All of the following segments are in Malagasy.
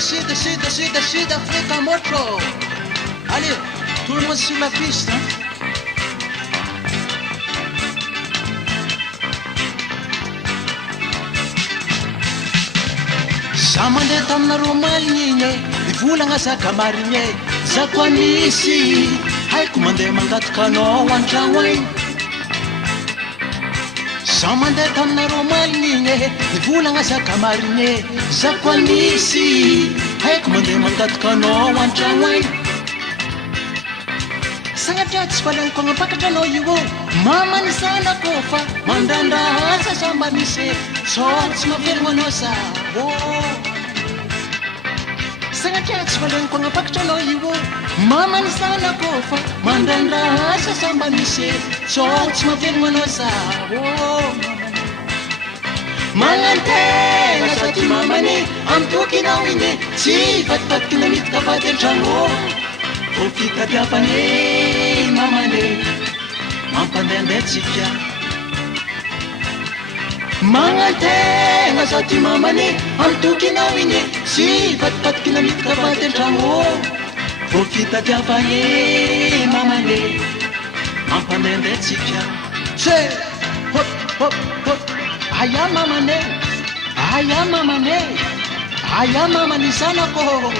Sud Africa Moto. Allez, tout le monde sur la piste. Hein? Samande tamna romaline, ivolagna zaka marigny, zako anisy, haiko mandeha mangatokanao an-tragno agny. Samande tamna romaline, ivolagna zaka marigny, zako anisy, haiko mandeha mangatokanao an-tragno agny. Sanatria tsy valagniko agnapakatranao io, mamany zanako fa mandrandrahasa samba misy, sao tsy mahavelogno anao za. Sanatria tsy valagniko agnapakatranao io, mamany zanako fa mandrandrahasa samba misy, sao tsy mahavelogno anao za. Magnantena sa ty mamany amitokinao igny, tsy vatibadikina midika vady an-tragno. Vao fitadiavany mamane mampandehandehantsika. Magnantena za ty mamane amitokinao igny, tsy vatibadikina midika vady an-tragno. Vao fitadiavany mamane mampandehandehantsika. Se hop hop hop, aya mamane, aya mamane, aya mamany zanako.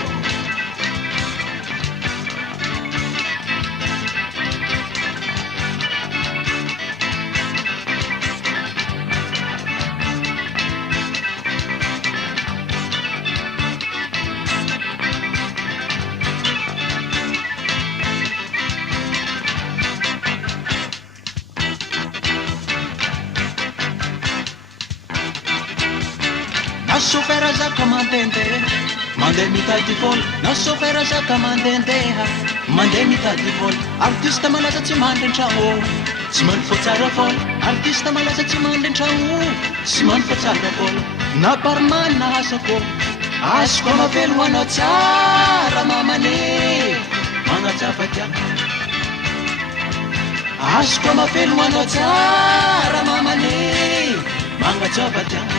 Nasofera zaka mandendeha, mandeha mitady vola. Nasofera zaka mandendeha, mandeha mitady vola. Artiste malaza tsy mandry an-tragno, tsy manifo tsara vola. Artiste malaza tsy mandry an-tragno, tsy manifo tsara vola. Na barman na asako, azoko mahavelogno anao tsara mamane magnatsapa tiako. Azoko mahavelogno anao tsara mamane magnatsapa tiako.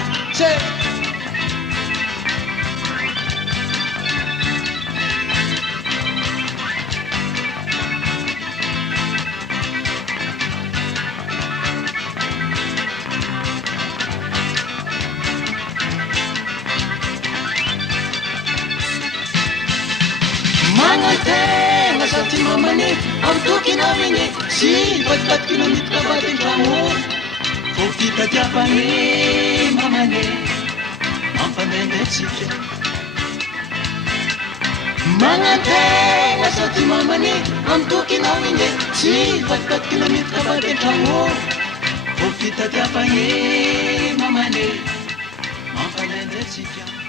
Magnantena sa ty mamane amitokinao igny, tsy vatibadikina midika vady an-tragno. Vao fitadiavany mamane mampandehandehantsika. Magnantena sa ty mamane amitokinao igny, tsy vatibadikina midika vady an-tragno. Vao fitadiavany mamane mampandehandehantsika.